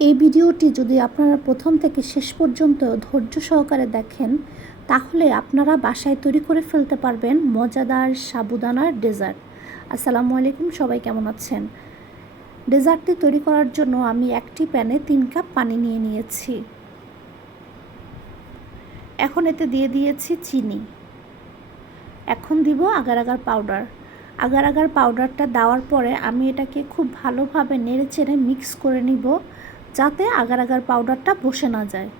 এই ভিডিওটি যদি আপনারা প্রথম থেকে শেষ পর্যন্ত ধৈর্য সহকারে দেখেন তাহলে আপনারা বাসায় তৈরি করে ফেলতে পারবেন মজাদার সাবুদানার ডেজার্ট। আসসালামু আলাইকুম, সবাই কেমন আছেন? ডেজার্টটি তৈরি করার জন্য আমি একটি প্যানে 3 কাপ পানি নিয়ে নিয়েছি। এখন এতে দিয়ে দিয়েছি চিনি। এখন দিব agar agar powder. Agar agar পাউডারটা দেওয়ার পরে আমি এটাকে খুব ভালোভাবে নেড়েচেড়ে মিক্স করে নিব, যাতে আগার আগার পাউডারটা বসে না যায়।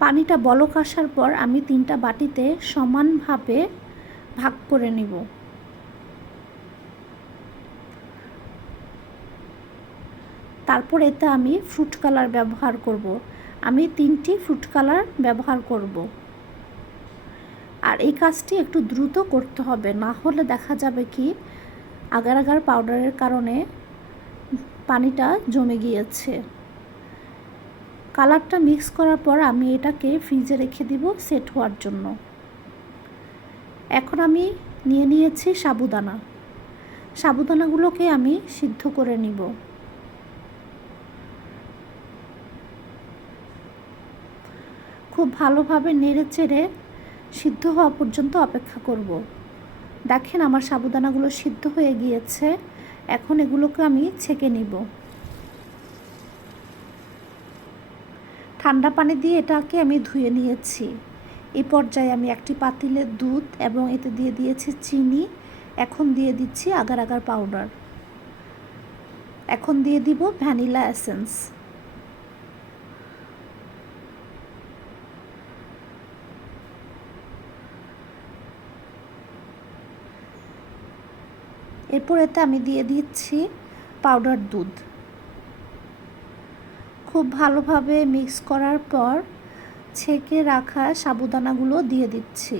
পানিটা বলক আসার পর আমি 3টা বাটিতে সমানভাবে ভাগ করে নিব। তারপর এতে আমি ফ্রুট কালার ব্যবহার করব। আমি 3টি ফ্রুট কালার ব্যবহার করব। আর এই কাজটি একটু দ্রুত করতে হবে, না হলে দেখা যাবে কি আগার আগার পাউডারের কারণে পানিটা জমে গিয়েছে। কালারটা মিক্স করার পর আমি এটাকে ফ্রিজে রেখে দিব সেট হওয়ার জন্য। এখন আমি নিয়ে নিয়েছি সাবুদানা। সাবুদানাগুলোকে আমি সিদ্ধ করে নিব। খুব ভালোভাবে নেড়েচেড়ে সিদ্ধ হওয়া পর্যন্ত অপেক্ষা করব। দেখেন আমার সাবুদানাগুলো সিদ্ধ হয়ে গিয়েছে। এখন এগুলোকে আমি ছেঁকে নিব। ঠান্ডা পানি দিয়ে এটাকে আমি ধুয়ে নিয়েছি। এই পর্যায়ে আমি একটি পাতিলে দুধ এবং এতে দিয়ে দিয়েছি চিনি। এখন দিয়ে দিচ্ছি আগার আগার পাউডার। এখন দিয়ে দিব ভ্যানিলা এসেন্স। এরপর এতে আমি দিয়ে দিচ্ছি পাউডার দুধ। খুব ভালোভাবে মিক্স করার পর ছেঁকে রাখা সাবুদানাগুলো দিয়ে দিচ্ছি।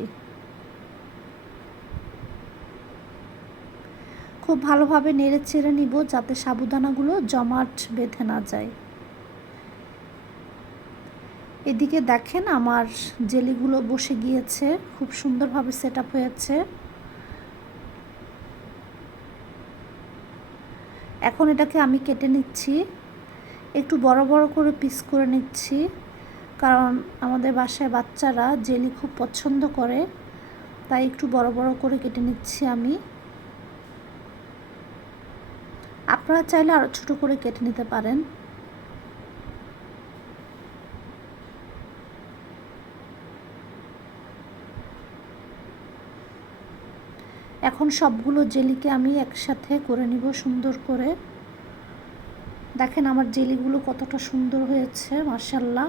খুব ভালোভাবে নেড়ে চেড়ে নিব, যাতে সাবুদানাগুলো জমাট বেঁধে না যায়। এদিকে দেখেন আমার জেলিগুলো বসে গিয়েছে, খুব সুন্দরভাবে সেট আপ হয়েছে। এখন এটাকে আমি কেটে নিচ্ছি। একটু বড় বড় করে পিস করে নিচ্ছি, কারণ আমাদের বাসায় বাচ্চারা জেলি খুব পছন্দ করে, তাই একটু বড় বড় করে কেটে নিচ্ছি আমি। আপনারা চাইলে আরও ছোট করে কেটে নিতে পারেন। এখন সবগুলো জেলিকে আমি একসাথে করে নিব সুন্দর করে। দেখেন আমার জেলিগুলো কতটা সুন্দর হয়েছে, মাশাআল্লাহ।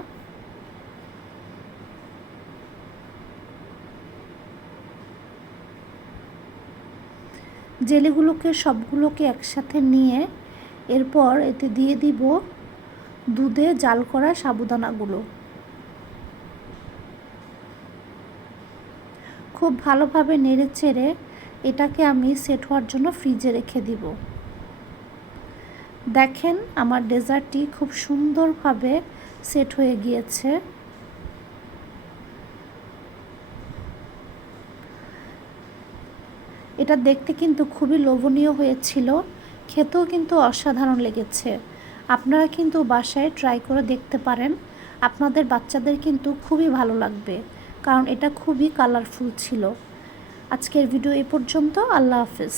জেলিগুলোকে সবগুলোকে একসাথে নিয়ে এরপর এতে দিয়ে দিব দুধে জাল করা সাবুদানাগুলো। খুব ভালোভাবে নেড়েচেড়ে এটাকে আমি সেট হওয়ার জন্য ফ্রিজে রেখে দিব। দেখেন আমার ডেজার্টটি খুব সুন্দরভাবে সেট হয়ে গিয়েছে। এটা দেখতে কিন্তু খুবই লোভনীয় হয়েছিল, খেতেও কিন্তু অসাধারণ লেগেছে। আপনারা কিন্তু বাসায় ট্রাই করে দেখতে পারেন, আপনাদের বাচ্চাদের কিন্তু খুবই ভালো লাগবে, কারণ এটা খুবই কালারফুল ছিল। আজকের ভিডিও এই পর্যন্ত। আল্লাহ হাফেজ।